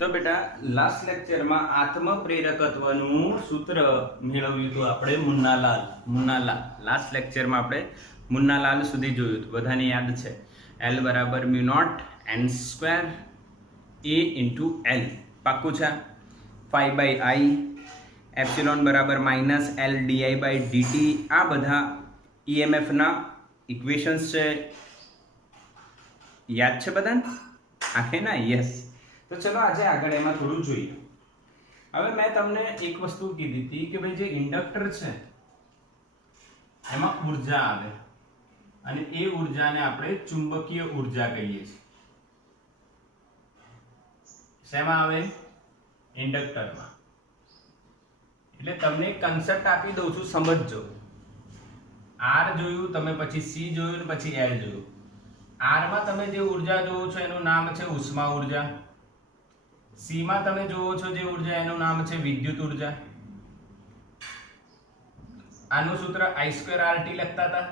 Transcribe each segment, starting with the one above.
તો બેટા લાસ્ટ લેક્ચરમાં આત્મ પ્રેરકત્વનું સૂત્ર મેળવ્યું હતું આપણે મુન્નાલાલ લાસ્ટ લેક્ચરમાં આપણે મુન્નાલાલ સુધી જોયું હતું, બધાને યાદ છે. L બરાબર mu naught n square a into l, પાક્કું છે. 5/i એપ્સિલોન બરાબર માઇનસ l di/dt, આ બધા EMF ના ઇક્વેશન્સ છે. યાદ છે બધાને? આખે ના? યસ. તો ચલો આજે આગળ એમાં થોડું જોઈએ. હવે મેં તમને એક વસ્તુ કીધી હતી કે ભાઈ જે ઇન્ડક્ટર છે એમાં ઉર્જા આવે અને એ ઉર્જાને આપણે ચુંબકીય ઉર્જા કહીએ છીએ. શેમાં આવે? ઇન્ડક્ટરમાં. એટલે તમને એક કન્સેપ્ટ આપી દઉં છું, સમજજો. R જોયું તમે, પછી C જોયું ને પછી L જોયું. R માં તમે જે ઉર્જા જોવો છો એનું નામ છે ઉષ્મા ઉર્જા. C માં તમે જોવો છો જે ઉર્જા એનું નામ છે વિદ્યુત ઉર્જા. આનું સૂત્ર I2RT લખતા હતા,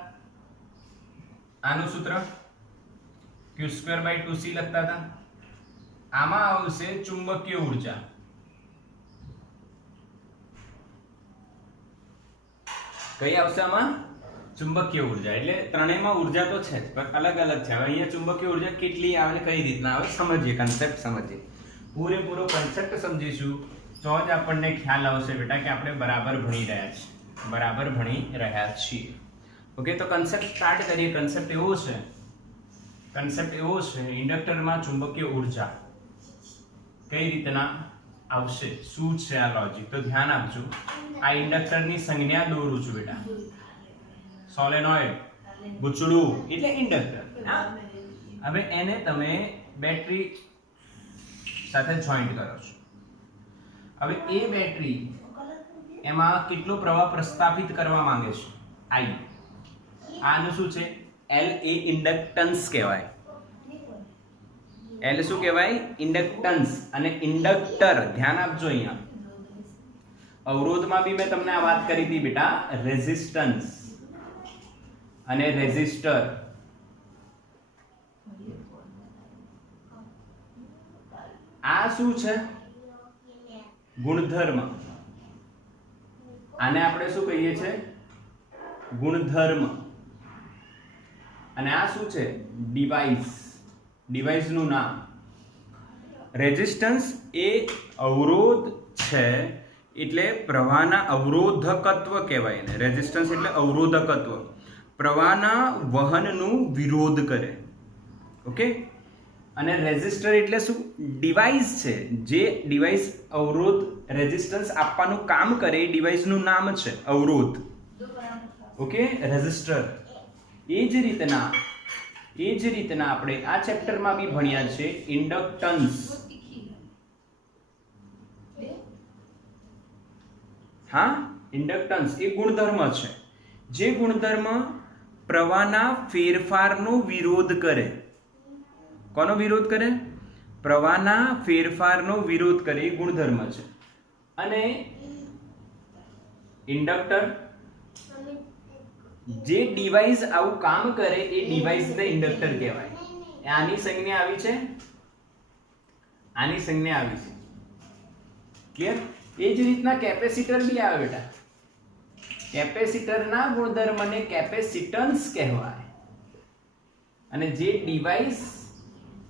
આનું સૂત્ર Q2/2C લખતા હતા. આમાં આવશે ચુંબકીય ઉર્જા. કઈ આવશે આમાં? ચુંબકીય ઉર્જા. એટલે ત્રણેયમાં ઉર્જા તો છે જ પણ અલગ અલગ છે. હવે અહીંયા ચુંબકીય ઉર્જા કેટલી આવે કઈ રીતના આવે સમજીએ, કન્સેપ્ટ સમજીએ. પૂરેપૂરો કન્સેપ્ટ સમજીશું તો જ આપણને ખ્યાલ આવશે બેટા કે આપણે બરાબર ભણી રહ્યા છીએ. ઓકે, તો કન્સેપ્ટ સ્ટાર્ટ કરીએ. કન્સેપ્ટ એવો છે ઇન્ડક્ટરમાં ચુંબકીય ઉર્જા કઈ રીતના આવશે, શું છે આ લોજિક. તો ધ્યાન આપજો. આ ઇન્ડક્ટરની સંજ્ઞા દોરું છું બેટા. સોલેનોઇડ, ગુચડું એટલે ઇન્ડક્ટર. હવે એને તમે બેટરી સાથે જોઈન્ટ કરો છો. હવે એ બેટરી એમાં કેટલો પ્રવાહ પ્રસ્થાપિત કરવા માંગે છે? I. આનું શું છે? L એ ઇન્ડક્ટન્સ કહેવાય. L શું કહેવાય? ઇન્ડક્ટન્સ. અને ઇન્ડક્ટર, ધ્યાન આપજો અહીંયા. અવરોધમાં બી મેં તમને આ વાત કરી હતી બેટા, રેઝિસ્ટન્સ અને રેઝિસ્ટર. આ શું છે? ગુણધર્મ. આને આપણે શું કહીએ છીએ? ગુણધર્મ. અને આ શું છે? ડિવાઇસ. ડિવાઇસનું નામ. રેઝિસ્ટન્સ એ અવરોધ છે એટલે પ્રવાહના અવરોધકત્વ કહેવાય ને. રેઝિસ્ટન્સ એટલે અવરોધકત્વ, પ્રવાહના વહનનું વિરોધ કરે. ઓકે. અને રેઝિસ્ટર એટલે શું? ડિવાઇસ છે. જે ડિવાઇસ અવરોધ રેઝિસ્ટન્સ આપવાનું કામ કરે એ ડિવાઇસનું નામ છે અવરોધ. Okay, resistor. એ જ રીતના આપણે આ ચેપ્ટરમાં બી ભણ્યા છે ઇન્ડક્ટન્સ. હા, ઇન્ડક્ટન્સ એ ગુણધર્મ છે. જે ગુણધર્મ પ્રવાહના ફેરફારનો વિરોધ કરે. કોનો વિરોધ કરે? પ્રવાહના ફેરફારનો વિરોધ કરે એ ગુણધર્મ છે. અને ઇન્ડક્ટર, જે ડિવાઇસ આવું કામ કરે એ ડિવાઇસને ઇન્ડક્ટર કહેવાય. આની સંજ્ઞા આવી છે, આની સંજ્ઞા આવી છે. ક્લિયર? એ જ રીતના કેપેસિટર બી આવે બેટા. કેપેસિટરના ગુણધર્મને કેપેસિટન્સ કહેવાય. અને જે ડિવાઇસ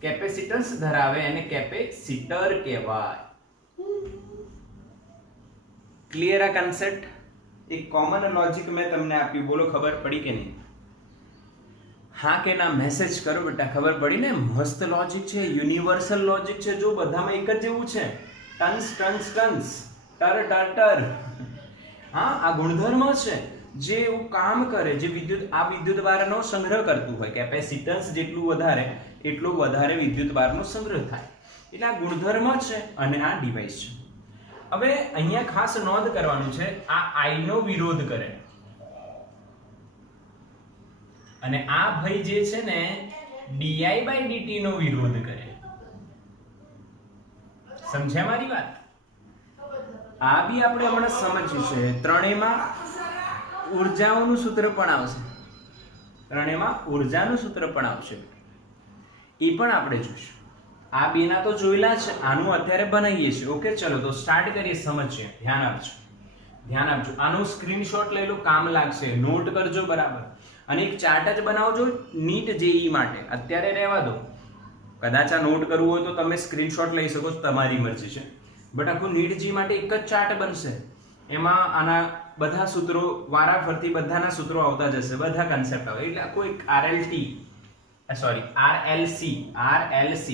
કેપેસિટન્સ ધરાવે એને કેપેસિટર કહેવાય. ક્લિયર આ કન્સેપ્ટ? એક કોમન લોજિક મેં તમને આપ્યું, બોલો ખબર પડી કે નહીં? હા કે ના મેસેજ કરો બેટા. ખબર પડી ને? મસ્ત લોજિક છે, યુનિવર્સલ લોજિક છે. જો બધામાં એક જ જેવું છે. ટન્સ ટન્સ ટન્સ, ટર ટર ટર. હા, આ ગુણધર્મ છે જે એવું કામ કરે, જે વિદ્યુત ભારનો સંગ્રહ કરતું હોય. કેપેસિટન્સ જેટલું વધારે એટલો વધારે વિદ્યુત ભારનો સંગ્રહ થાય. એટલે આ ગુણધર્મ છે અને આ ડિવાઇસ છે. હવે અહીંયા ખાસ નોંધ કરવાનું છે, આ I નો વિરોધ કરે અને આ ભાઈ જે છે ને di/dt નો વિરોધ કરે. સમજ્યા મારી વાત? આ બી આપણે હમણાં સમજીશું છે. ત્રણેયમાં ઉર્જાઓનું સૂત્ર પણ આવશે. ત્રણેયમાં ઉર્જાનું સૂત્ર પણ આવશે, એ પણ આપણે જોઈશું. આ બેના તો જોયેલા છે, આનું અત્યારે બનાવીએ છીએ. ઓકે, ચલો તો સ્ટાર્ટ કરીએ, સમજીએ. ધ્યાન આપજો. આનો સ્ક્રીનશોટ લઈ લો, કામ લાગશે. નોટ કરજો બરાબર. અને એક ચાર્ટ જ બનાવજો નીટ જેઈ માટે. અત્યારે રહેવા દો, કદાચ આ નોટ કરવું હોય તો તમે સ્ક્રીનશોટ લઈ શકો છો, તમારી મરજી છે. બટ આખું નીટ જી માટે એક જ ચાર્ટ બનશે. એમાં આના બધા સૂત્રો વારાફરતી બધાના સૂત્રો આવતા જશે, બધા કન્સેપ્ટ આવે. એટલે આખું એક RLC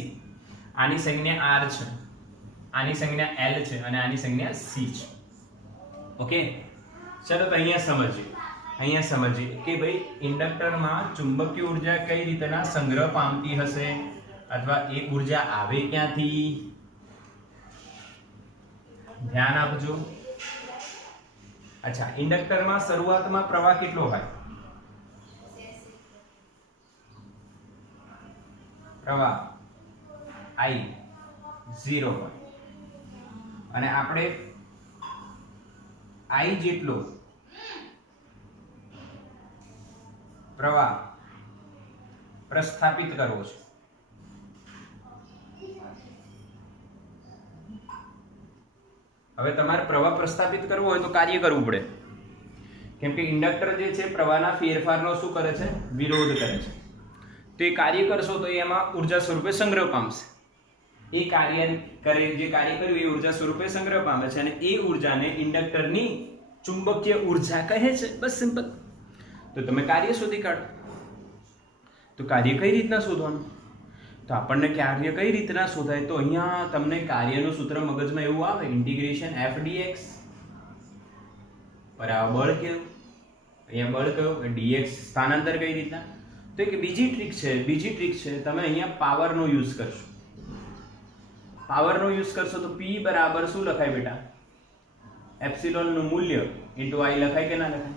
આની સંજ્ઞા R છે, આની સંજ્ઞા L છે અને આની સંજ્ઞા C છે. ઓકે, ચલો તો અહીંયા સમજીએ કે ભાઈ ઇન્ડક્ટરમાં ચુંબકીય ઉર્જા કઈ રીતના સંગ્રહ પામતી હશે અથવા એ ઉર્જા આવે ક્યાંથી. ધ્યાન આપજો. અચ્છા, ઇન્ડક્ટરમાં શરૂઆતમાં પ્રવાહ કેટલો હોય? પ્રવાહ I 0 હોય અને આપણે I જેટલો પ્રવાહ પ્રસ્થાપિત કરવો છે. હવે તમારે પ્રવાહ પ્રસ્થાપિત કરવો હોય તો કાર્ય કરવું પડે, કેમ કે ઇન્ડક્ટર જે છે પ્રવાહના ફેરફારનો શું કરે છે? વિરોધ કરે છે. તો એ કાર્ય કરશો તો એમાં ઉર્જા સ્વરૂપે સંગ્રહ પામશે. એ કાર્ય કર્યું એ ઉર્જા સ્વરૂપે સંગ્રહ પામે છે અને એ ઉર્જાને ઇન્ડક્ટરની ચુંબકીય ઉર્જા કહે છે. બસ સિમ્પલ. તો તમે કાર્ય શોધી કાઢો. તો કાર્ય કઈ રીતના શોધવાનું? તો આપણને કાર્ય કઈ રીતના શોધાય? તો અહીંયા તમને કાર્યનું સૂત્ર મગજમાં એવું આવે, ઇન્ટિગ્રેશન f dx. બરાબર, બળ કેવું? અહીંયા બળ કયું? dx. સ્થાનાંતર કઈ રીતના? તો એક બીજી ટ્રીક છે, તમે અહીંયા પાવરનો યુઝ કરશો. પાવરનો યુઝ કરશો તો p બરાબર શું લખાય બેટા? એપ્સિલોન નું મૂલ્ય ઇન્ટુ I લખાય કે ના લખાય?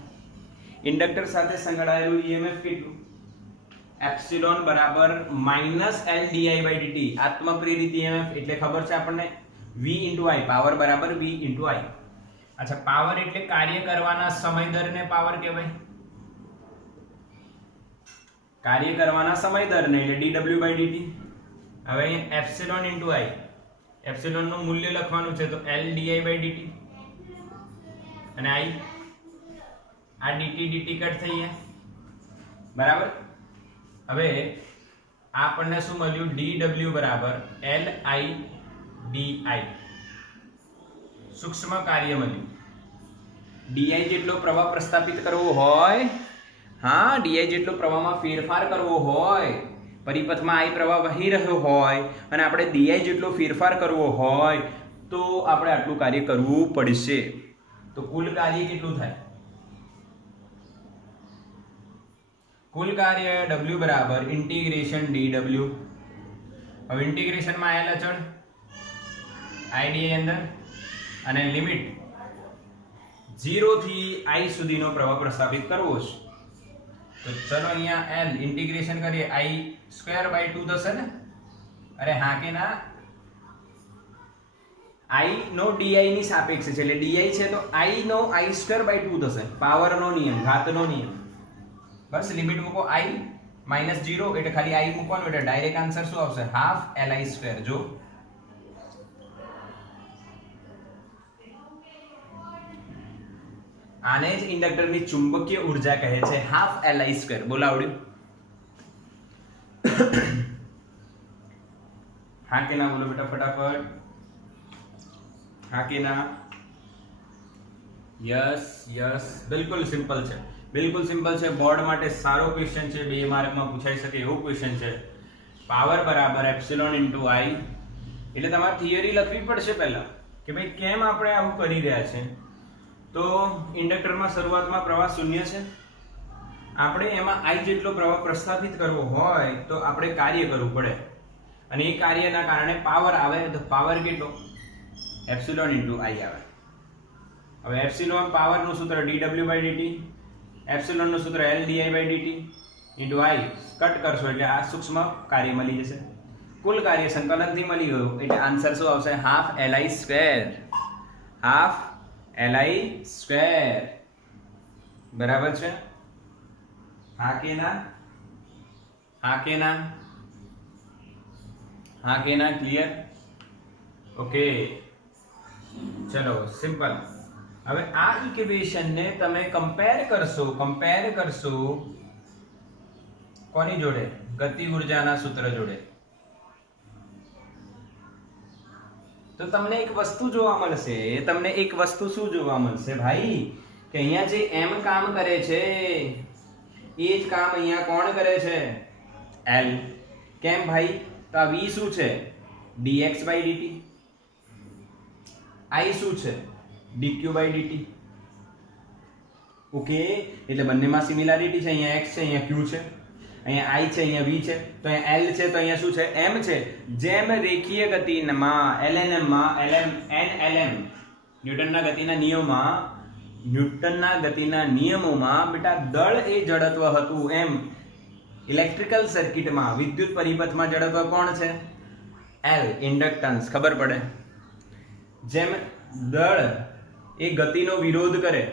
ઇન્ડક્ટર સાથે સંકળાયેલું EMF કેટલું? એપ્સિલોન બરાબર -L di/dt. આત્મપ્રેરિત EMF એટલે ખબર છે આપણને, v ઇન્ટુ I. પાવર બરાબર v ઇન્ટુ I. અચ્છા, પાવર એટલે કાર્ય કરવાના સમય દરને પાવર કહેવાય. કાર્ય કરવાના સમય દરને એટલે dw/dt. હવે અહીંયા એપ્સિલોન ઇન્ટુ I, એપ્સિલોન નું મૂલ્ય લખવાનું છે તો L di/dt અને I આ dt કટ થઈ ગયા બરાબર. હવે આપણને શું મળ્યું? dw બરાબર Li di. સૂક્ષ્મ કાર્ય મળ્યું. di જેટલો પ્રવાહ પ્રસ્થાપિત કરવો હોય, હા, di જેટલો પ્રવાહમાં ફેરફાર કરવો હોય, પરિપથમાં I પ્રવાહ વહી રહ્યો હોય અને આપણે di જેટલો ફેરફાર કરવો હોય તો આપણે આટલું કાર્ય કરવું પડશે. તો કુલ કાર્ય કેટલું થાય? કુલ કાર્ય W બરાબર ઇન્ટિગ્રેશન dw. હવે ઇન્ટિગ્રેશનમાં L અચળ, I di અંદર અને લિમિટ 0 થી I સુધીનો પ્રવાહ પ્રસ્થાપિત કરવો છે. તો ચલો અહીંયા L ઇન્ટિગ્રેશન કરીએ, I²/2 થશે ને? અરે હા કે ના? I નો di ની સાપેક્ષે છે એટલે di છે તો I નો I²/2 થશે. પાવરનો નિયમ, ઘાતનો નિયમ. બસ લિમિટ મૂકો I -0 એટલે ખાલી I મૂકવાનું એટલે ડાયરેક્ટ આન્સર શું આવશે? Half Li². જો આને જ ઇન્ડક્ટરની ચુંબકીય ઉર્જા કહે છે, હાફ Li². બોલાવડ્યું? હા કે ના? બોલો બેટા ફટાફટ. હા કે ના? યસ, બિલકુલ સિમ્પલ છે. બોર્ડ માટે સારો ક્વેશ્ચન છે, 2 માર્કમાં પૂછાઈ શકે એવો ક્વેશ્ચન છે. પાવર બરાબર એપ્સિલોન ઇન્ટુ I. એટલે તમારે થિયરી લખવી પડશે પહેલા કે ભાઈ કેમ આપણે આવું કરી રહ્યા છે. તો ઇન્ડક્ટરમાં શરૂઆતમાં પ્રવાહ શૂન્ય છે, આપણે એમાં I જેટલો પ્રવાહ પ્રસ્થાપિત કરવો હોય તો આપણે કાર્ય કરવું પડે અને એ કાર્યના કારણે પાવર આવે. તો પાવર કેટલો? એપ્સિલોન ઇન્ટુ I આવે. હવે એપ્સિલોન પાવરનું સૂત્ર dw/dt, એપ્સિલોનનું સૂત્ર L di/dt into I. Cut કરશો એટલે આ સૂક્ષ્મ કાર્ય મળી જશે. કુલ કાર્ય સંકલનથી મળી ગયું એટલે આન્સર શું આવશે? Half Li². Half Li². બરાબર છે? હા કે ના? હા કે ના? ક્લિયર? ઓકે, ચલો સિમ્પલ. હવે આ ઇક્વેશન ને તમે કમ્પેર કરશો કોની જોડે? ગતિ ઉર્જાના સૂત્ર જોડે. તો તમને એક વસ્તુ જોવા મળશે. શું જોવા મળશે ભાઈ? કે અહીંયા જે m કામ કરે છે એ જ કામ અહીંયા કોણ કરે છે? l. કેમ ભાઈ? તો આ v શું છે? dx/dt. i શું છે? dq/dt. ઓકે, એટલે બંનેમાં સિમિલારિટી છે. અહીંયા x છે, અહીંયા q છે, અહીંયા i છે, અહીંયા v છે, તો અહીંયા l છે, તો અહીંયા શું છે? m છે. જેમ રેખીય ગતિમાં ન્યૂટનના ગતિના નિયમોમાં બેટા દળ એ જડત્વ હતું, એમ ઇલેક્ટ્રિકલ સર્કિટમાં વિદ્યુત પરિપથમાં જડત્વ કોણ છે? L. ઇન્ડક્ટન્સ. ખબર પડે? જેમ દળ એ ગતિનો વિરોધ કરે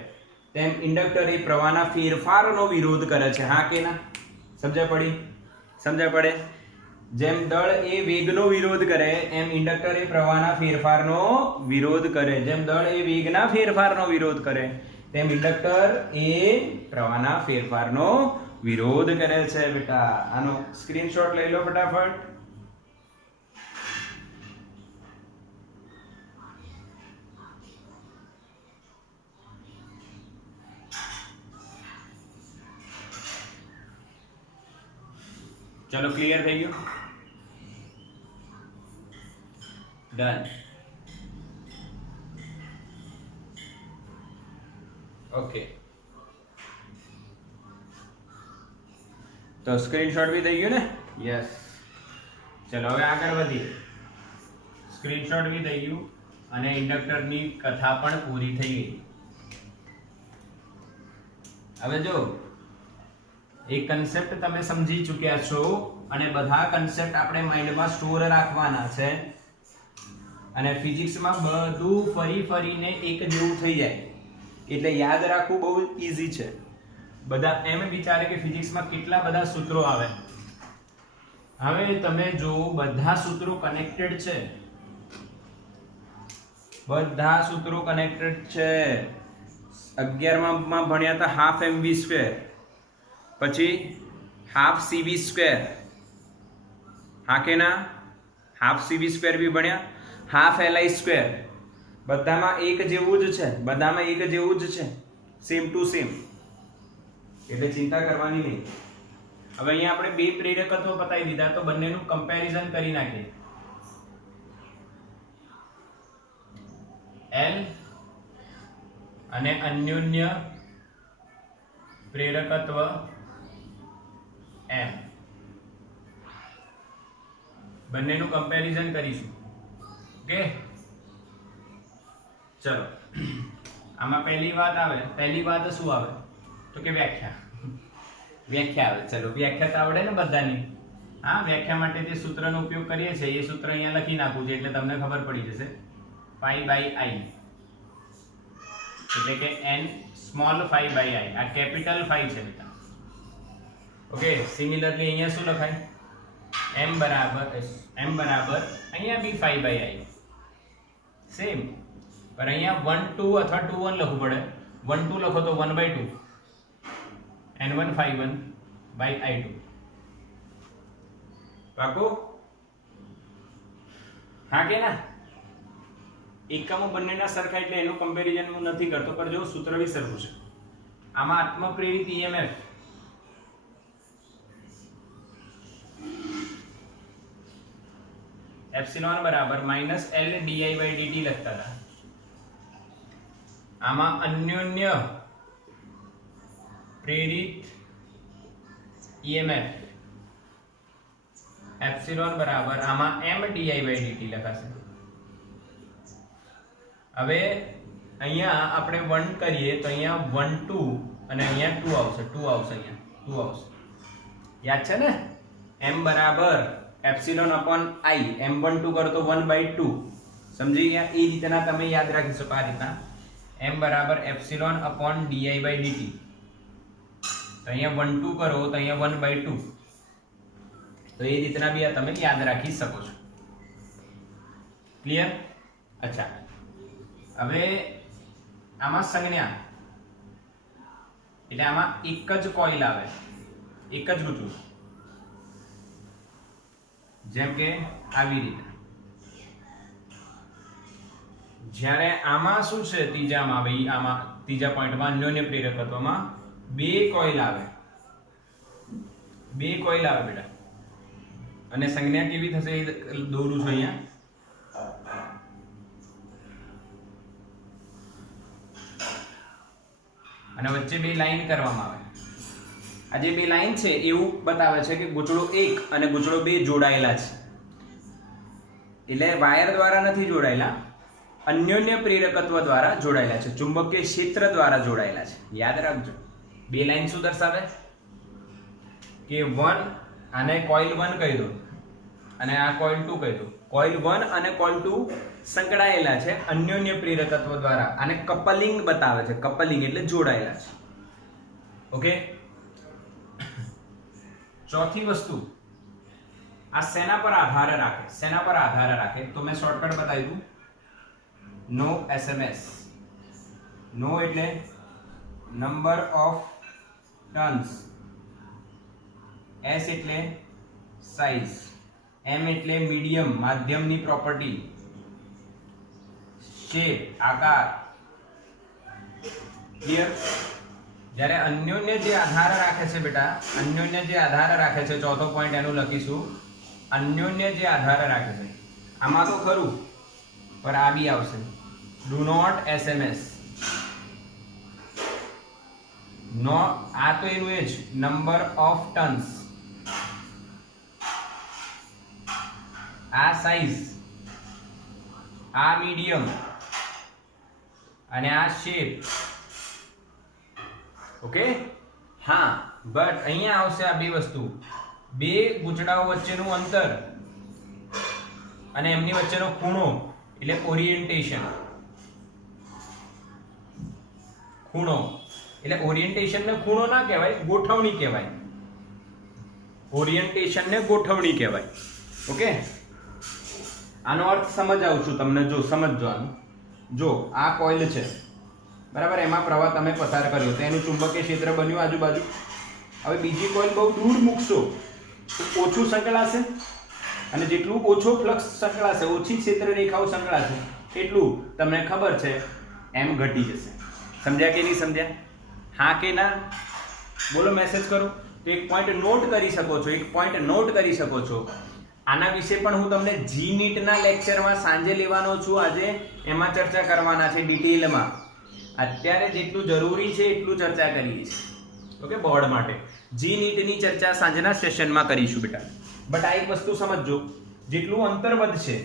તેમ ઇન્ડક્ટર એ પ્રવાહના ફેરફારનો વિરોધ કરે છે. હા કે ના? સમજ્યા પડે? જેમ દળ એ વેગનો વિરોધ કરે એમ ઇન્ડક્ટર એ પ્રવાહના ફેરફારનો વિરોધ કરે. જેમ દળ એ વેગના ફેરફારનો વિરોધ કરે તેમ ઇન્ડક્ટર એ પ્રવાહના ફેરફારનો વિરોધ કરે છે. બેટા આનો સ્ક્રીનશોટ લઈ લો ફટાફટ. ચલો, ક્લિયર થઈ ગયું? ડન. ઓકે, તો સ્ક્રીનશોટ બી થઈ ગયું ને? યસ. ચલો હવે આગળ વધીએ. સ્ક્રીનશોટ બી થઈ ગયું અને ઇન્ડક્ટરની કથા પણ પૂરી થઈ ગઈ. હવે જો એક કન્સેપ્ટ તમે સમજી ચૂક્યા છો અને બધા કન્સેપ્ટ આપણે માઇન્ડમાં સ્ટોર રાખવાના છે અને ફિઝિક્સમાં બધું ફરીને એક જેવું થઈ જાય એટલે યાદ રાખવું બહુ ઈઝી છે. બધા એમ વિચારે કે ફિઝિક્સમાં કેટલા બધા સૂત્રો આવે. હવે તમે જો બધા સૂત્રો કનેક્ટેડ છે, છે. 11માં ભણ્યા હતા હાફ mv², પછી હાફ cv². હા કે ના? હાફ cv² બી ભણ્યા, હાફ li². બધામાં એક જેવું જ છે, સેમ ટુ સેમ, એટલે ચિંતા કરવાની નહીં. હવે અહીંયા આપણે બે પ્રેરકત્વ બતાવી દીધા, તો બંનેનું કમ્પેરિઝન કરી નાખીએ. L અને અન્યોન્ય પ્રેરકત્વ M, બંનેનું કમ્પેરિઝન કરીશું. ઓકે, ચલો આમાં પહેલી વાત શું આવે? તો કે વ્યાખ્યા આવે. ચલો, વ્યાખ્યા તો આવડે ને બધાની? હા, વ્યાખ્યા માટે જે સૂત્રનો ઉપયોગ કરીએ છીએ એ સૂત્ર અહીંયા લખી નાખું છે એટલે તમને ખબર પડી જશે. phi/i એટલે કે n સ્મોલ phi/i. આ કેપિટલ phi છે બેટા. ઓકે, સિમિલરલી અહીંયા શું લખાય? m બરાબર અહીંયા બી phi/i સેમ, પણ અહીંયા 1 2 અથવા 2 1 લખવું પડે. 1 2 લખો તો 1/2 n1 phi1/i2. પાકો? હા કે ના? એકમો બંનેના સરખા એટલે એનું કમ્પેરિઝન હું નથી કરતો, પણ જો સૂત્ર બી સરખું છે. આમાં આત્મપ્રેરિત EMF એપ્સિલોન બરાબર -L di/dt લખતા હતા. આમાં અન્યોન્ય પ્રેરિત EMF એપ્સિલોન બરાબર આમાં m di/dt લખાશે. હવે અહીંયા આપણે 1 કરીએ તો અહીંયા 1 2 અને અહીંયા 2 આવશે. અહીંયા 2 આવશે. યાદ છે ને? m બરાબર એપ્સિલોન અપોન i, m12 કરો તો 1/2. સમજી ગયા? એ રીતના તમે યાદ રાખી શકો. આ રીતના m બરાબર એપ્સિલોન અપોન di/dt. તો અહીંયા 1 2 કરો તો અહીંયા 1/2. તો એ રીતના બી તમે યાદ રાખી શકો છો. ક્લિયર? અચ્છા, હવે આમાં સંજ્ઞા એટલે આમાં એક જ કોઇલ આવે, એક જ ગુચડું, જેમ કે આવી રીતે. જ્યારે આમાં શું છે, ત્રીજામાં ભાઈ, આમાં ત્રીજા પોઈન્ટમાં અન્યોન્ય પ્રેરકત્વમાં બે કોઇલ આવે, બે કોઇલ આવે બેટા. અને સંજ્ઞા કેવી થશે એ દોરું છું અહીંયા. અને વચ્ચે બે લાઈન કરવામાં આવે. આ જે બે લાઈન છે એવું બતાવે છે કે ગૂંચળો 1 અને ગૂંચળો 2 જોડાયેલા છે. એટલે વાયર દ્વારા નથી જોડાયેલા, અન્યોન્ય પ્રેરકત્વ દ્વારા જોડાયેલા છે, ચુંબકીય ક્ષેત્ર દ્વારા જોડાયેલા છે. યાદ રાખજો, બે લાઈન શું દર્શાવે કે 1 આને કોઇલ 1 કહી દો અને આ કોઇલ 2 કહી દો. કોઇલ 1 અને કોઇલ 2 સંકળાયેલા છે અન્યોન્ય પ્રેરકત્વ દ્વારા. આને કપલિંગ બતાવે છે, કપલિંગ એટલે જોડાયેલા છે. ઓકે, ચોથી વસ્તુ, આ શેના પર આધાર રાખે, શેના પર આધાર રાખે? તો મેં શોર્ટકટ બતાવી દઉં. નો SMS. નો એટલે નંબર ઓફ ટર્ન્સ, S એટલે સાઇઝ, M એટલે મીડિયમ, માધ્યમની પ્રોપર્ટી, શેપ આકાર. ક્લિયર? જ્યારે અન્યોન્ય જે આધાર રાખે છે બેટા, અન્યોન્ય જે આધાર રાખે છે, ચોથો પોઈન્ટ એનું લખીશું. અન્યોન્ય જે આધાર રાખે છે, આમાં તો ખરું પર આ બી આવશે. Do not SMS. નો, આ તો એનું એ જ નંબર ઓફ ટર્ન્સ, આ સાઇઝ, આ મીડિયમ અને આ શેપ. ઓકે, હા, બટ અહીંયા આવશે આ બે વસ્તુ, બે ગૂંચળાઓ વચ્ચેનું અંતર અને એમની વચ્ચેનો ખૂણો એટલે ઓરિએન્ટેશન. ખૂણો એટલે ઓરિએન્ટેશન ને ખૂણો ના કહેવાય, ગોઠવણી કહેવાય. ઓરિએન્ટેશન ને ગોઠવણી કહેવાય. ઓકે, આનો અર્થ સમજાવું છું તમને. જો સમજજો આનું. જો આ કોઇલ છે બરાબર, એમાં પ્રવાહ તમે પસાર કર્યો તો એનું ચુંબકીય ક્ષેત્ર બન્યું આજુબાજુ. હવે બીજી કોઇલ બહુ દૂર મૂકશો તો ઓછું સંકળાશે, અને જેટલું ઓછો ફ્લક્સ સંકળાશે, ઓછી ક્ષેત્ર રેખાઓ સંકળાશે, એટલું તમને ખબર છે એમ ઘટી જશે. સમજ્યા કે નહીં સમજ્યા? હા કે ના? બોલો, મેસેજ કરો. તો એક પોઈન્ટ નોટ કરી શકો છો, એક પોઈન્ટ નોટ કરી શકો છો. આના વિશે પણ હું તમને GNET ના લેક્ચરમાં સાંજે લેવાનો છું. આજે એમાં ચર્ચા કરવાના છે ડિટેલમાં. અત્યારે જેટલું જરૂરી છે એટલું ચર્ચા કરી છે. ઓકે, બોર્ડ માટે GNET ની ચર્ચા સાંજના સેશનમાં કરીશું બેટા. બટ આ એક વસ્તુ સમજજો, જેટલું અંતર વધશે,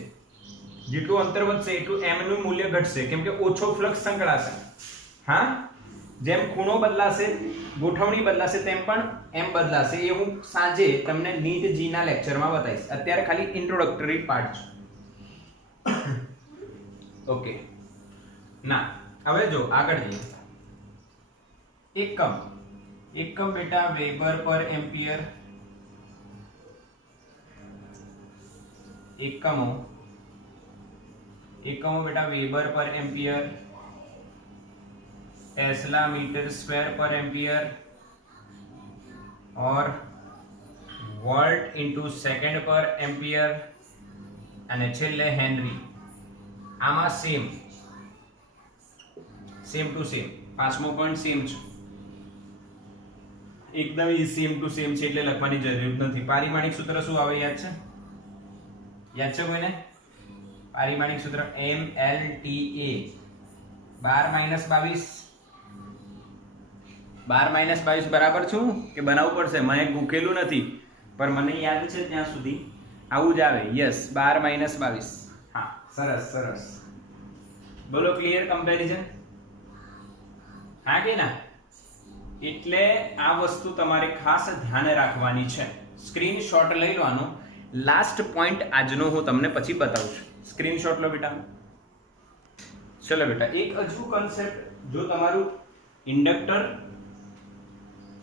જેટલું અંતર વધશે એટલું m નું મૂલ્ય ઘટશે, કેમ કે ઓછો ફ્લક્સ સંકળાશે. હા, જેમ ખૂણો બદલાશે, ગોઠવણી બદલાશે, તેમ પણ m બદલાશે. એ હું સાંજે તમને NEET G ના લેક્ચરમાં બતાવીશ. અત્યારે ખાલી ઇન્ટ્રોડક્ટરી પાર્ટ છે. ઓકે, ના હવે જો આગળ જઈએ. એકમ, એકમ બેટા વેબર પર એમ્પિયર. એકમો, એકમો બેટા વેબર પર એમ્પિયર, टेस्ला मीटर स्क्वायर पर एम्पियर और वोल्ट इंटू सेकंड पर एम्पियर અને છેલ્લે હેનરી. આમાં સેમ ટુ સેમ, પાંચમો પોઈન્ટ સેમ છે, એકદમ સેમ ટુ સેમ છે એટલે લખવાની જરૂર નથી. પારિમાણિક સૂત્ર શું આવે યાદ છે? યાદ છે કોઈને? પારિમાણિક સૂત્ર MLTA 12 - 22 બરાબર છું કે બનાવવું પડશે? મને ગૂંકેલું નથી પણ મને યાદ છે ત્યાં સુધી આવું જ આવે. યસ, 12 - 22. હા, સરસ સરસ. બોલો, ક્લિયર કમ્પેરિઝન? હા કે ના? એટલે આ વસ્તુ તમારે ખાસ ધ્યાન રાખવાની છે. સ્ક્રીનશોટ લઈ લેવાનો. લાસ્ટ પોઈન્ટ આજનો હું તમને પછી બતાવું છું. સ્ક્રીનશોટ લો બેટા. ચલો બેટા, એક હજુ કન્સેપ્ટ. જો તમારું ઇન્ડક્ટર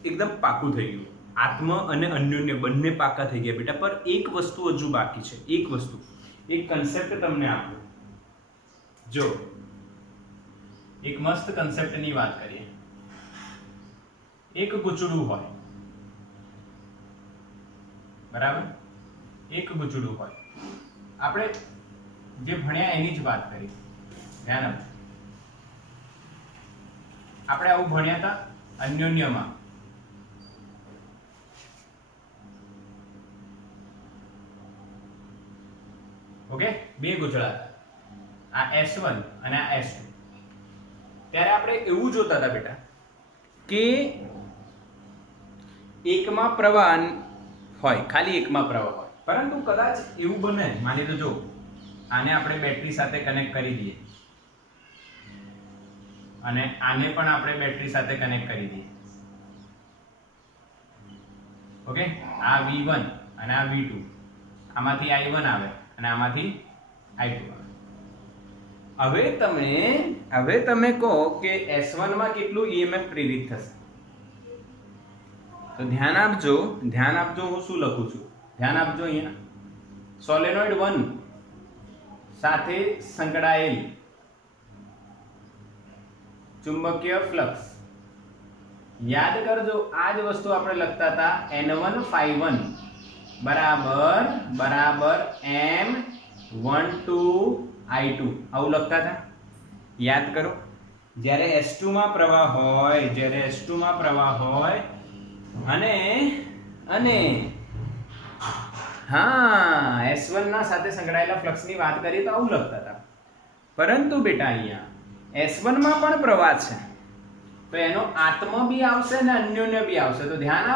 એકદમ પાકું થઈ ગયું, આત્મ અને અન્યોન્ય બંને પાકા થઈ ગયા બેટા, પર એક વસ્તુ હજુ બાકી છે. એક વસ્તુ, એક કન્સેપ્ટ તમને આપું. જો એક મસ્ત કન્સેપ્ટની વાત કરીએ. એક ગુચડું હોય, બરાબર, એક ગુચડું હોય. આપણે જે ભણ્યા એની જ વાત કરી, ધ્યાન આપો. આપણે આવું ભણ્યા હતા અન્યોન્યમાં. ઓકે, બે ગુચડા હતા, આ S1 અને આ S2. ત્યારે આપણે એવું જોતા હતા બેટા કે એકમાં પ્રવાહ હોય, ખાલી એકમાં પ્રવાહ હોય, પરંતુ કદાચ એવું બને, માની લો જો આને આપણે બેટરી સાથે કનેક્ટ કરી દઈએ અને આને પણ આપણે બેટરી સાથે કનેક્ટ કરી દઈએ. ઓકે, આ V1 અને આ V2, આમાંથી I1 આવે અને આમાંથી I2 આવે. હવે તમે કહો કે S1 માં કેટલું EMF પ્રેરિત થશે? તો ધ્યાન આપજો, હું શું લખું છું, ધ્યાન આપજો. અહીંયા સોલેનોઇડ 1 સાથે સંકળાયેલ ચુંબકીય ફ્લક્સ. યાદ કરજો, આ જ વસ્તુ આપણે લખતા હતા N1 Phi1 બરાબર M12 I2, આવું લખતા હતા. યાદ કરો, જ્યારે S2 માં પ્રવાહ હોય, અને હા S1 ના સાથે સંકળાયેલા ફ્લક્સની વાત કરીએ તો આવું લખતા હતા. પરંતુ બેટા અહીંયા S1 માં પણ પ્રવાહ છે, તો એનો આત્મ બી આવશે ને અન્યોન્ય બી આવશે. તો ધ્યાન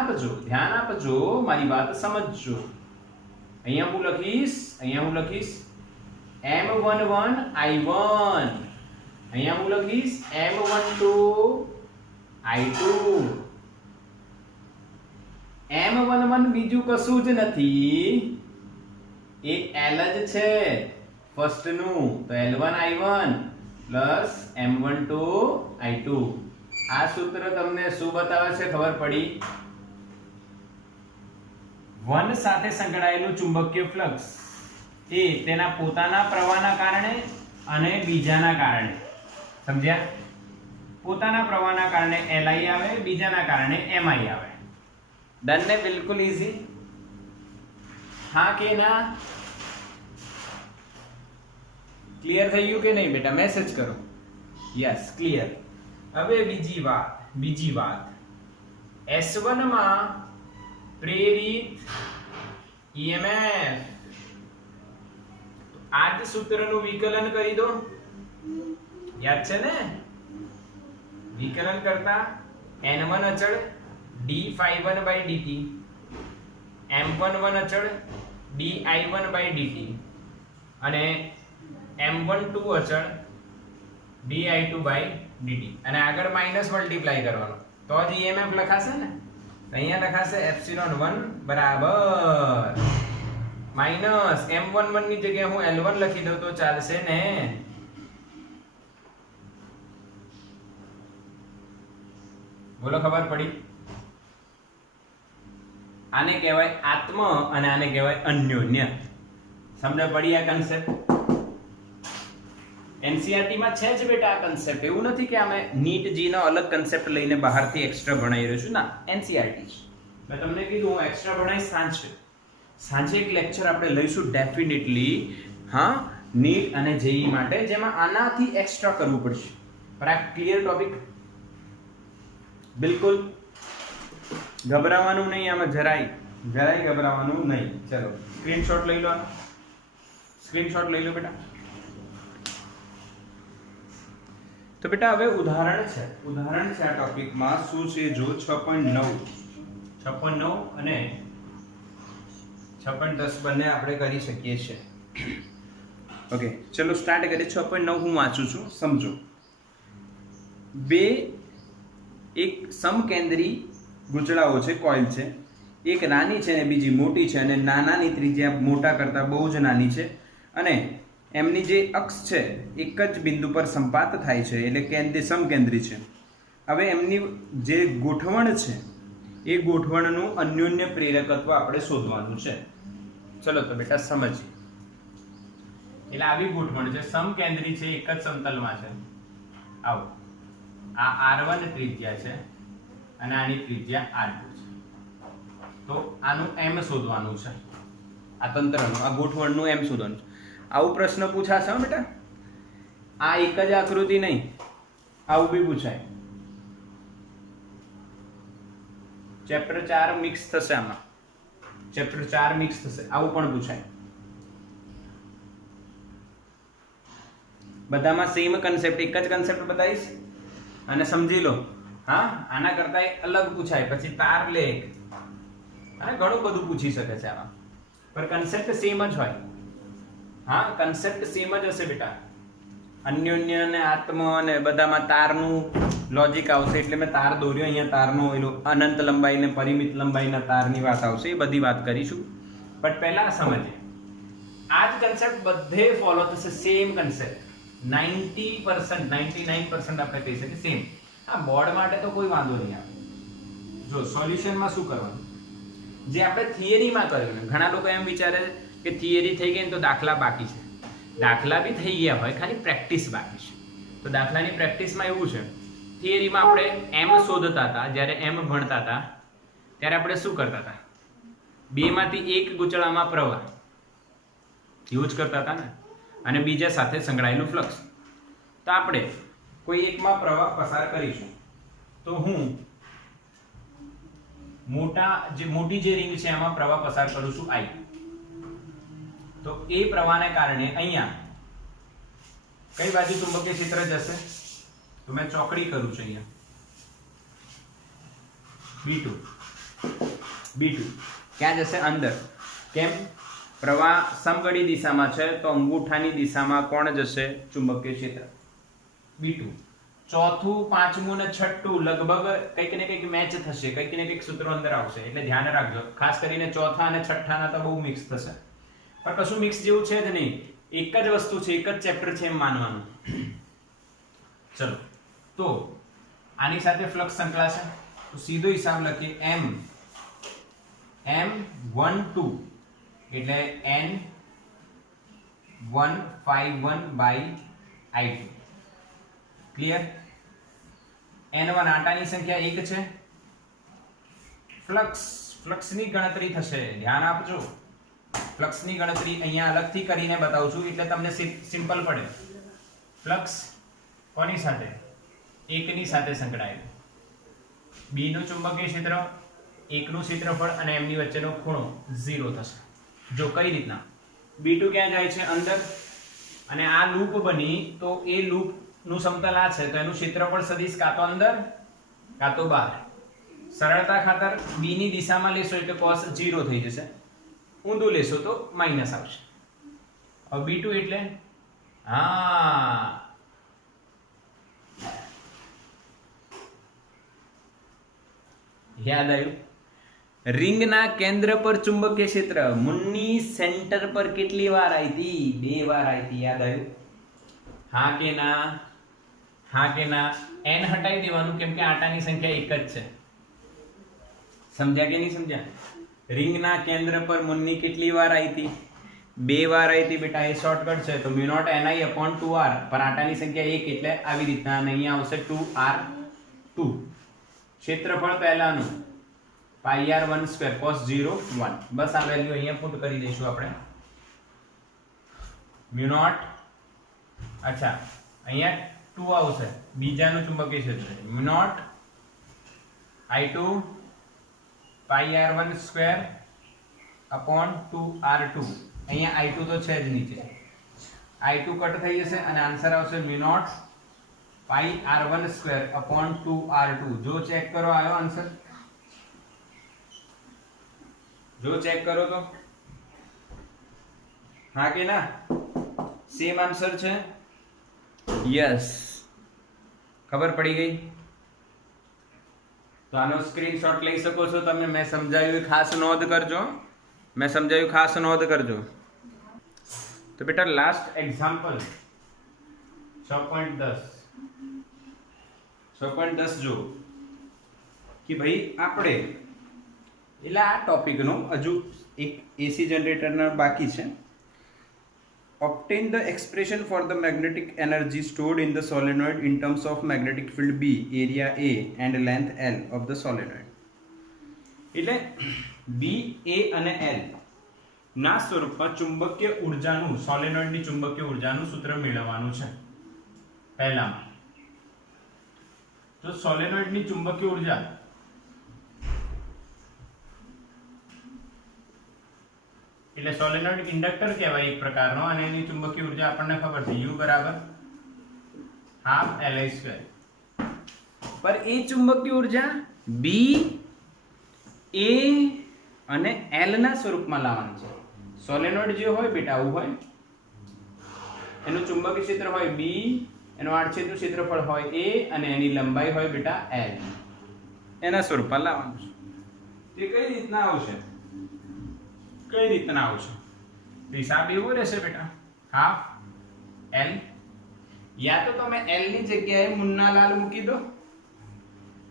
આપજો, મારી વાત સમજજો. અહીંયા હું લખીશ M11 I1, અહીંયા હું લખીશ M12 I2. M11 બીજું કશું જ નથી, એ L જ છે ફર્સ્ટ નું. તો L1 I1 plus M12 I2. આ સૂત્ર તમને શું બતાવે છે ખબર પડી? 1 સાથે સંકળાયેલું ચુંબકીય ફ્લક્સ એ તેના પોતાના પ્રવાહના કારણે અને બીજાના કારણે, સમજ્યા? પોતાના પ્રવાહના કારણે Li આવે, બીજાના કારણે Mi આવે. ડન ને? બિલકુલ ઈઝી. હા કે ના? ક્લિયર થઈ ગયું કે નહીં બેટા? મેસેજ કરો. Yes, clear. હવે બીજી વાત, S1 માં પ્રેરિત EMF, આ જ સૂત્રનું વિકલન કરી દો. યાદ છે ને? વિકલન કરતા N1 અચળ dϕ1/dt, M11 અચળ dI1/dt અને M12 અચળ dI2/dt. અને આગળ માઈનસ મલ્ટીપ્લાય કરવાનો તો જ EMF લખાશે ને. અહીંયા લખાશે ε1 બરાબર માઈનસ M11 ની જગ્યાએ હું L1 લખી દઉં તો ચાલશે ને? બોલો, ખબર પડી? આને કહેવાય આત્મ અને આને કહેવાય અન્યોન્ય. સમજ પડી આ કન્સેપ્ટ? NCERT માં છે જ બેટા આ કન્સેપ્ટ. એવું નથી કે અમે નીટ જી નો અલગ કન્સેપ્ટ લઈને બહારથી એક્સ્ટ્રા ભણાવી રહ્યો છું. ના, NCERT છે. મેં તમને કીધું હું એક્સ્ટ્રા ભણાવીશ સાંજે એક લેક્ચર આપણે લઈશું ડેફિનેટલી, હા, નીટ અને જેઈ માટે, જેમાં આનાથી એક્સ્ટ્રા કરવું પડશે. પર આ ક્લિયર ટોપિક? બિલકુલ ગભરાવાનું નહીં આમાં, જરાય ગભરાવાનું નહીં. ચલો સ્ક્રીનશોટ લઈ લો, બેટા. તો બેટા હવે ઉદાહરણ છે આ ટોપિકમાં. શું છે જો 6.9 અને 6.10 બંને આપણે કરી શકીએ છીએ. ઓકે, ચલો સ્ટાર્ટ કરીએ. 6.9 હું વાંચું છું, સમજો. બે એક સમકેન્દ્રી ગુચડાઓ છે, કોઇલ છે. એક નાની છે અને બીજી મોટી છે, અને નાનાની ત્રિજ્યા મોટા કરતા બહુ જ નાની છે, અને એમની જે અક્ષ છે એક જ બિંદુ પર સંપાત થાય છે, એટલે સમકેન્દ્રી છે. હવે એમની જે ગોઠવણ છે એ ગોઠવણનું અન્યોન્ય પ્રેરકત્વ આપણે શોધવાનું છે. ચલો તો બેટા સમજીએ. એટલે આવી ગોઠવણ છે, સમકેન્દ્રી છે, એક જ સમતલમાં છે. આવો આ r1 ત્રિજ્યા છે અને આની ત્રિજ્યા r2 છે. તો આનું m શોધવાનું છે, આ તંત્રનું, આ ગોઠવણનું m શોધવાનું છે. આવું પ્રશ્ન પૂછાશે હો બેટા. આ એક જ આકૃતિ નહીં, આવું બી પૂછાય. ચેપ્ટર 4 મિક્સ થશે આમાં, ચેપ્ટર 4 મિક્સ થશે, આવું પણ પૂછાય. બધામાં સેમ કન્સેપ્ટ, એક જ કન્સેપ્ટ બતાવીશ અને સમજી લો. હા, આના કરતા અલગ પૂછાય, પછી તાર લેખ અને ઘણું બધું પૂછી શકે છે આમાં, પણ કન્સેપ્ટ સેમ જ હોય. હા, કન્સેપ્ટ સેમ જ હશે બેટા. અન્યોન્ય અને આત્મ અને બધામાં તારનું લોજિક આવશે, એટલે મેં તાર દોર્યો અહીંયા. તારનો એલો અનંત લંબાઈ ને પરિમિત લંબાઈના તારની વાત આવશે, એ બધી વાત કરીશું. બટ પહેલા સમજીએ, આ જ કન્સેપ્ટ બધે ફોલો થશે, સેમ કન્સેપ્ટ. 90% 99% આપણે કહી શકીએ સેમ. હા, બોર્ડ માટે તો કોઈ વાંધો નહીં આવે. જો સોલ્યુશનમાં શું કરવાનું, જે આપણે થિયરીમાં કર્યું, ઘણા લોકો એમ વિચારે કે થિયરી થઈ ગઈ ને તો દાખલા બાકી છે. દાખલા બી થઈ ગયા હોય, ખાલી પ્રેક્ટિસ બાકી છે. તો દાખલાની પ્રેક્ટિસમાં એવું છે, થિયરીમાં આપણે m શોધતા હતા, જ્યારે m ભણતા હતા ત્યારે આપણે શું કરતા હતા, બેમાંથી એક ગૂંચળામાં પ્રવાહ યુઝ કરતા હતા ને, અને બીજા સાથે સંકળાયેલું ફ્લક્સ. તો આપણે કોઈ એકમાં પ્રવાહ પસાર કરીશું, તો હું મોટી જે રિંગ છે એમાં પ્રવાહ પસાર કરું છું I. તો એ પ્રવાહને કારણે અહીંયા કઈ બાજુ ચુંબકીય ક્ષેત્ર જશે, તો મેં ચોકડી કરું છું અહીંયા B2 ક્યાં જશે, અંદર. કેમ? પ્રવાહ સમઘડી દિશામાં છે, તો અંગૂઠાની દિશામાં કોણ જશે, ચુંબકીય ક્ષેત્ર B2. ચોથું, પાંચમું અને છઠ્ઠું લગભગ કંઈક ને કંઈક મેચ થશે, કંઈક ને કંઈક સૂત્રો અંદર આવશે, એટલે ધ્યાન રાખજો. ખાસ કરીને ચોથા અને છઠ્ઠાના તો બહુ મિક્સ થશે, પણ કશું મિક્સ જેવું છે જ નહીં, એક જ વસ્તુ છે, એક જ ચેપ્ટર છે એમ માનવાનું. ચલો, તો આની સાથે ફ્લક્સ સંકળાશે, તો સીધો હિસાબ લખીએ, M12 એટલે N151/I2. ક્લિયર? N1 આટાની સંખ્યા 1 છે. ફ્લક્સની ગણતરી થશે, ધ્યાન આપજો. ફ્લક્સની ગણતરી અહીંયા અલગથી કરીને બતાવું છું, એટલે તમને સિમ્પલ પડે. ફ્લક્સ કોની સાથે? 1 ની સાથે સંકળાયેલું. B નું ચુંબકીય ક્ષેત્ર, 1 નું ક્ષેત્રફળ અને M ની વચ્ચેનો ખૂણો 0 થશે. જો કઈ રીતના, B2 ક્યાં જાય છે? અંદર. અને આ લૂપ બની, તો એ લૂપ નું સમતલ આ છે, તો એનું ક્ષેત્રફળ સદિશ કાં તો અંદર કાં તો બહાર. સરળતા ખાતર B ની દિશામાં લેશો એટલે cos 0 થઈ જશે, ઊંધું લેશો તો માઈનસ આવશે. હવે B2 એટલે હા, યાદ આવ્યું? રિંગના કેન્દ્ર પર ચુંબકીય ક્ષેત્ર મુન્ની સેન્ટર પર કેટલી વાર આવી હતી? 2 વાર આવી હતી. યાદ આવ્યું? હા કે ના? હા કે ના? n હટાવી દેવાનું, કેમ કે આટાની સંખ્યા 1 જ છે. સમજ્યા કે નહીં સમજ્યા? રિંગના કેન્દ્ર પર મુન્ની કેટલી વાર આવી હતી? 2 વાર આવી હતી બેટા. એ શોર્ટકટ છે, તો μ0ni/2r, પર આટાની સંખ્યા 1 એટલે આવી રીતના, અને અહીંયા આવશે 2r2. ક્ષેત્રફળ પહેલાનું πr1² cos 0 1. બસ આ વેલ્યુ અહીંયા પુટ કરી દઈશું આપણે. μ0, અચ્છા અહીંયા 2 આવશે, બીજાનું ચુંબકીય ક્ષેત્ર μ0 I2 πr1² 2r2. અહીંયા I2 તો છે જ નીચે, I2 કટ થઈ જશે અને આન્સર આવશે μ0 πr1² 2r2. જો ચેક કરો, આવ્યો આન્સર? જો ચેક કરો તો હા કે ના? સેમ આન્સર છે. યસ, ખબર પડી ગઈ? તો આનો સ્ક્રીનશોટ લઈ શકો છો તમે. મેં સમજાવ્યું ખાસ નોંધ કરજો, મેં સમજાવ્યું ખાસ નોંધ કરજો. તો બેટા લાસ્ટ એક્ઝામ્પલ 6.10 જો કે ભાઈ આપણે એટલે આ ટોપિકનો હજુ એક એસી જનરેટરના બાકી છે. obtain the expression for the magnetic energy stored in the solenoid in terms of magnetic field B, area A and length L of the solenoid. એટલે B, A અને L ના સ્વરૂપમાં ચુંબકીય ઊર્જાનું સોલેનોઇડની ચુંબકીય ઊર્જાનું સૂત્ર મેળવવાનું છે. પહેલામાં તો સોલેનોઇડની ચુંબકીય ઊર્જા એટલે સોલેનોઇડ ઇન્ડક્ટર કહેવાય એક પ્રકારનો અને એની ચુંબકીય ઊર્જા આપણને ખબર છે U બરાબર હાફ Li². પર એ ચુંબકીય ઊર્જા B, A અને L ના સ્વરૂપમાં લાવવાની છે. સોલેનોઇડ જે હોય બેટા આવું હોય, એનું ચુંબકીય ક્ષેત્ર હોય B, એનું આડછેદનું ક્ષેત્રફળ હોય A અને એની લંબાઈ હોય બેટા L. એના સ્વરૂપમાં લાવવાનું છે. તે કઈ રીતના આવશે? કઈ રીતના આવશે? હિસાબ એવો રહેશે બેટા, હાફ L, યા તો તમે L ની જગ્યાએ મુન્નાલાલ મૂકી દો,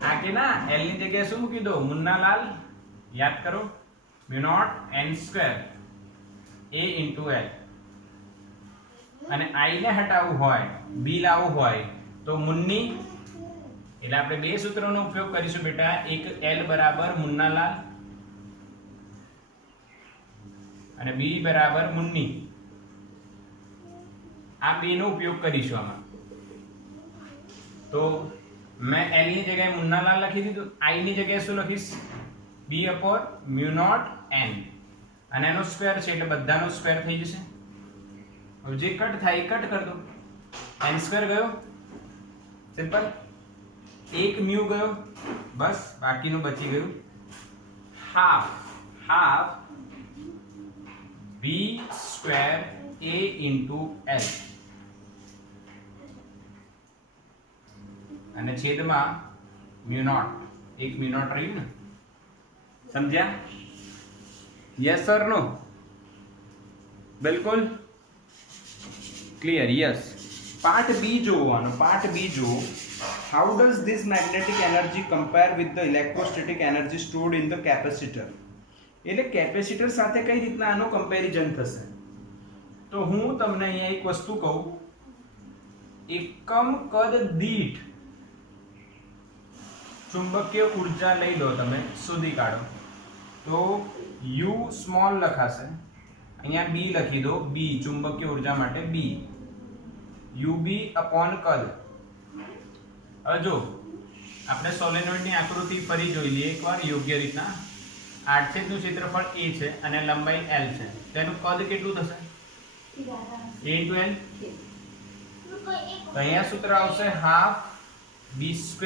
હા કે ના? L ની જગ્યાએ શું મૂકી દો? મુન્નાલાલ. યાદ કરો, μ0 n² A into L. અને I ને હટાવવું હોય, B લાવવું હોય તો મુન્ની, એટલે આપણે બે સૂત્રોનો ઉપયોગ કરીશું બેટા. એક L બરાબર મુન્નાલાલ અને B બરાબર મુન્ની. આ બે નો ઉપયોગ કરીશું આમાં. તો મેં L ની જગ્યાએ મુન્નાલાલ લખી દીધું, I ની જગ્યાએ શું લખીશ? B/μ0 n અને એનો સ્ક્વેર છે એટલે બધાનો સ્ક્વેર થઈ જશે. હવે જે કટ થાય એ કટ કરી દો. n² ગયો, સિમ્પલ. એક મ્યુ ગયો, બસ બાકીનું બચી ગયું half B² A into L અને છેદમાં μ0. એક μ0 રહ્યું ને, સમજ્યા? યસ સર નો? બિલકુલ ક્લિયર. યસ. પાર્ટ બી જોવાનો. પાર્ટ બી જુઓ. How does this magnetic energy compare with the electrostatic energy stored in the capacitor? એટલે કેપેસિટર સાથે કઈ રીતના આનો કમ્પેરિઝન થશે? તો હું તમને અહીંયા એક વસ્તુ કહું, એકમ કદ દીઠ ચુંબકીય ઊર્જા લઈ લો, તમે શોધી કાઢો. તો U સ્મોલ લખાશે, અહીંયા B લખી દો. B ચુંબકીય ઊર્જા માટે B, UB અપોન કદ. હવે જો આપણે સોલેનોઇડની આકૃતિ ફરી જોઈ લઈએ એકવાર યોગ્ય રીતના. આડછેદનું ક્ષેત્રફળ A છે અને લંબાઈ L છે. તેનું કદ કેટલું થશે? A into L. તો અહીંયા સૂત્ર આવશે half B²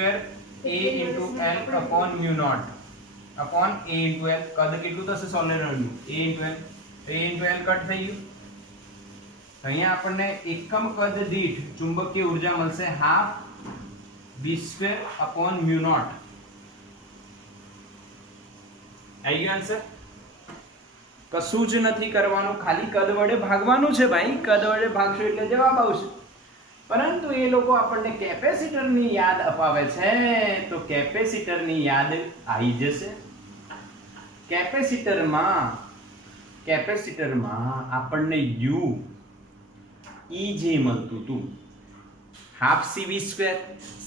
A into L upon μ0 upon A into L. કદ કેટલું થશે સોલેનોઇડનું? A into L. A into L cut થઈ ગયું. અહીંયા આપણને એકમ કદ દીઠ ચુંબકીય ઊર્જા મળશે હાફ B² upon μ0. આવી ગયો આન્સર? કશું જ નથી કરવાનું, ખાલી કદ વડે ભાગવાનું છે ભાઈ. કદ વડે ભાગશો એટલે જવાબ આવશે. પરંતુ એ લોકો આપણને કેપેસિટરની યાદ અપાવે છે, તો કેપેસિટરની યાદ આવી જશે. કેપેસિટરમાં આપણને U E જે મળતું હતું, હાફ CV².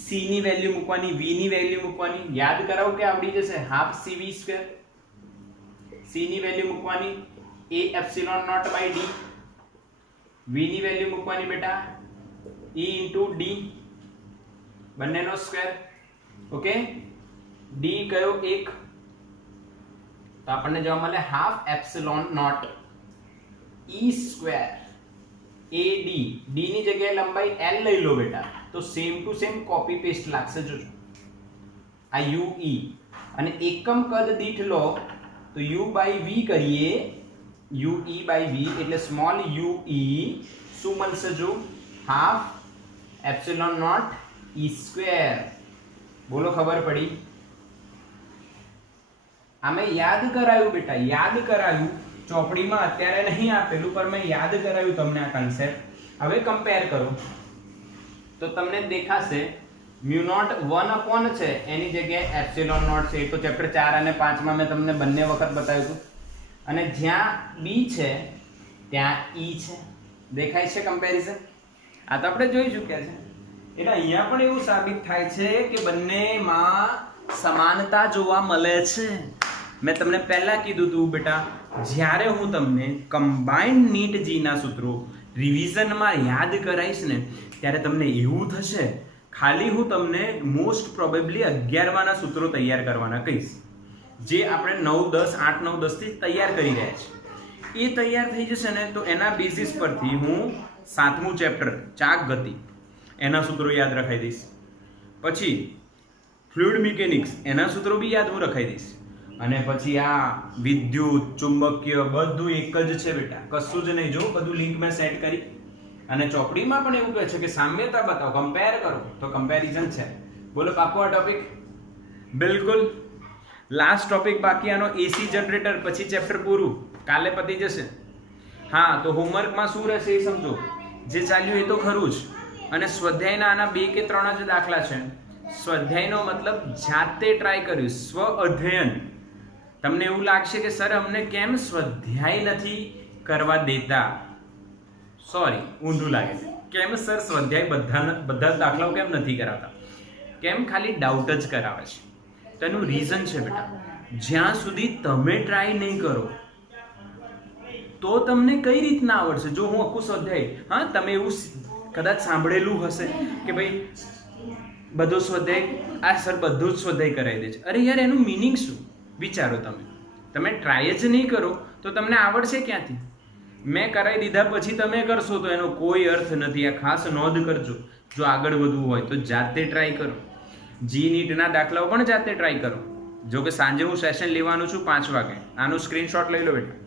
C ની વેલ્યુ મૂકવાની, V ની વેલ્યુ મૂકવાની. યાદ કરાવો કે આવડી જશે. હાફ CV², C ની વેલ્યુ મૂકવાની A ε0/d, V ની વેલ્યુ મૂકવાની બેટા E into D, બંનેનો સ્ક્વેર. ઓકે, D કયો? 1. તો આપણને જવાબ મળે હાફ ε0 E² AD. D ની જગ્યાએ લંબાઈ L લઈ લો બેટા, તો same to same copy paste લાગશે. જોજો આ UE અને એકમ કદ દીઠ લો તો U/V કરીએ, UE/V એટલે સ્મોલ UE શું મળશે? જો હાફ ε0 E². બોલો ખબર પડી? આમે યાદ કરાયું બેટા, યાદ કરાયું. ચોપડીમાં અત્યારે નહીં આપેલું, પણ મેં યાદ કરાયું તમને આ કન્સેપ્ટ. હવે કમ્પેર કરો તો તમને દેખાશે μ0 1 છે, એની જગ્યાએ ε0 છે. તો ચેપ્ટર 4 અને 5 માં મેં તમને બંને વખત બતાવ્યું હતું. અને જ્યાં B છે ત્યાં E છે. દેખાય છે કમ્પેરિઝન? આ તો આપણે જોઈ ચૂક્યા છે. એટલે અહીંયા પણ એવું સાબિત થાય છે કે બંનેમાં સમાનતા જોવા મળે છે. મેં તમને પહેલા કીધું હતું બેટા, જ્યારે હું તમને કમ્બાઇન્ડ નીટ જીના સૂત્રો રિવિઝનમાં યાદ કરાવીશ ને ત્યારે તમને એવું થશે, ખાલી હું તમને મોસ્ટ પ્રોબેબલી 11માના સૂત્રો તૈયાર કરવાના કહીશ, જે આપણે 9, 10, 8, 9, 10 થી તૈયાર કરી રહ્યા છીએ. એ તૈયાર થઈ જશે ને તો એના બેઝિસ પરથી હું 7મું ચેપ્ટર ચાક ગતિ એના સૂત્રો યાદ રખાઈ દઈશ. પછી ફ્લુઇડ મિકેનિક્સ એના સૂત્રો બી યાદ હું રખાઈ દઈશ. અને પછી આ વિદ્યુત, ચુંબકીય બધું એક જ છે બેટા, કશું જ નહીં. જો બધું લિંક મેં સેટ કરી. અને ચોપડીમાં પણ એવું કહે છે કે સામ્યતા બતાવો, કમ્પેર કરો, તો કમ્પેરિઝન છે. બોલો પાકો આ ટોપિક? બિલકુલ. લાસ્ટ ટોપિક બાકી આનો એસી જનરેટર, પછી ચેપ્ટર પૂરું, કાલે પતી જશે. હા, તો હોમવર્કમાં શું રહેશે એ સમજો. જે ચાલ્યું એ તો ખરું જ. અને સ્વાધ્યાયના આના 2 કે 3 જ દાખલા છે. સ્વાધ્યાયનો મતલબ જાતે ટ્રાય કર્યું, સ્વ અધ્યયન. તમને એવું લાગશે કે સર અમને કેમ સ્વાધ્યાય નથી કરવા દેતા? સોરી, ઊંધું લાગે છે. કેમ સર સ્વાધ્યાય બધા દાખલાઓ કેમ નથી કરાવતા? કેમ ખાલી ડાઉટ જ કરાવે છે? તેનું રીઝન છે બેટા, જ્યાં સુધી તમે ટ્રાય નહીં કરો તો તમને કઈ રીતના આવડશે? જો હું આખું સ્વાધ્યાય, હા તમે એવું કદાચ સાંભળેલું હશે કે ભાઈ બધો સ્વાધ્યાય આ સર બધું જ સ્વાધ્યાય કરાવી દે છે. અરે યાર, એનું મિનિંગ શું? વિચારો. તમે ટ્રાય જ નહીં કરો તો તમને આવડશે ક્યાંથી? મેં કરાવી દીધા પછી તમે કરશો તો એનો કોઈ અર્થ નથી. આ ખાસ નોંધ કરજો. જો આગળ વધવું હોય તો જાતે ટ્રાય કરો. જી નીટના દાખલાઓ પણ જાતે ટ્રાય કરો. જો કે સાંજે હું સેશન લેવાનું છું 5 વાગે. આનું સ્ક્રીનશોટ લઈ લો બેટા.